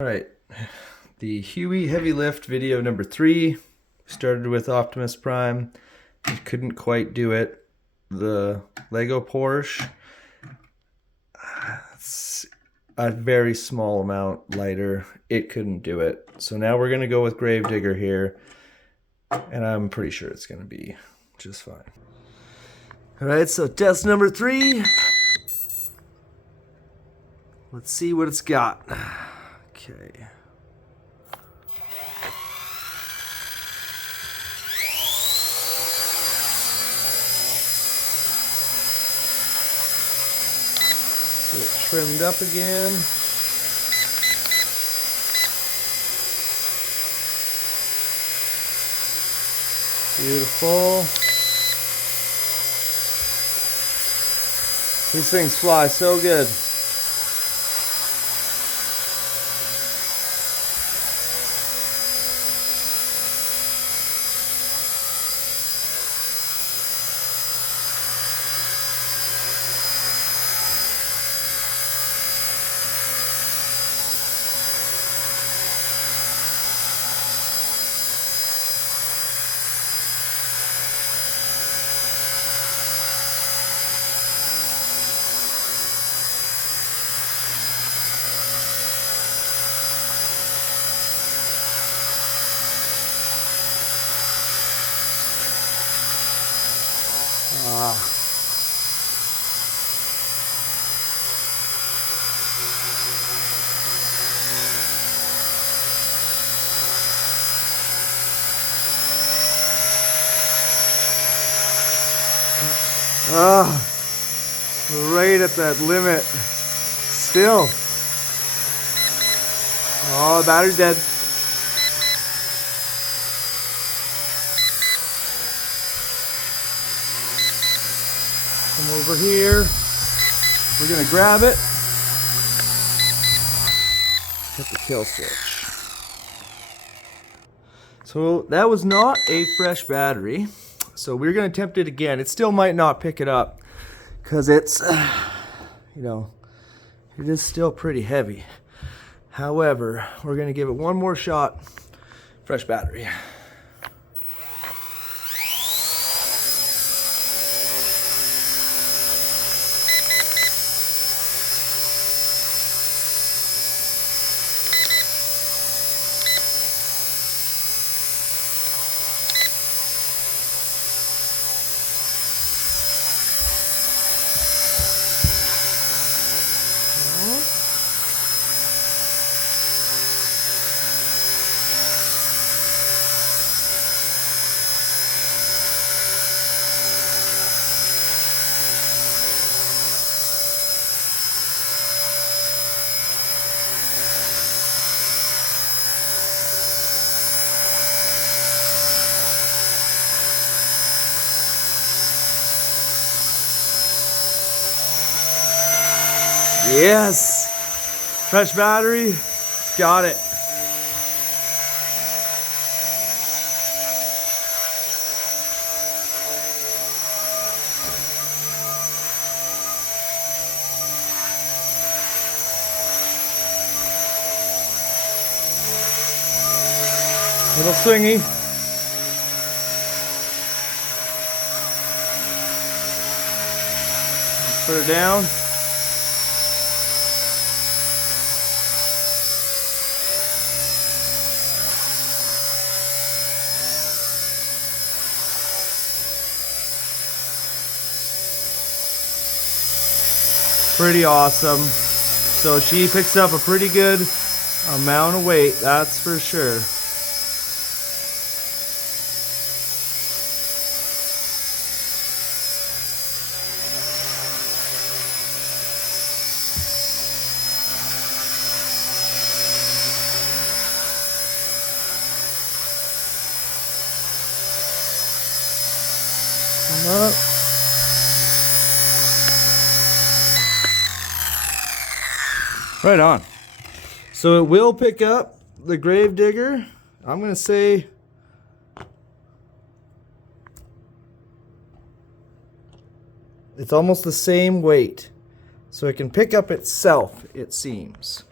All right, the Huey Heavy Lift video number 3. Started with Optimus Prime. It couldn't quite do it. The Lego Porsche, it's a very small amount lighter. It couldn't do it. So now we're gonna go with Gravedigger here, and I'm pretty sure it's gonna be just fine. All right, so test number 3. Let's see what it's got. Okay. Get it trimmed up again. Beautiful. These things fly so good. Right at that limit. Still. Oh, the battery's dead. Come over here. We're gonna grab it. Hit the kill switch. So that was not a fresh battery. So we're gonna attempt it again. It still might not pick it up because it's, you know, it is still pretty heavy. However, we're gonna give it one more shot. Fresh battery. Yes! Fresh battery. It's got it. Little swingy. Put it down. Pretty awesome. So she picks up a pretty good amount of weight, that's for sure. Come up. Right on. So it will pick up the Gravedigger. I'm going to say it's almost the same weight. So it can pick up itself, it seems.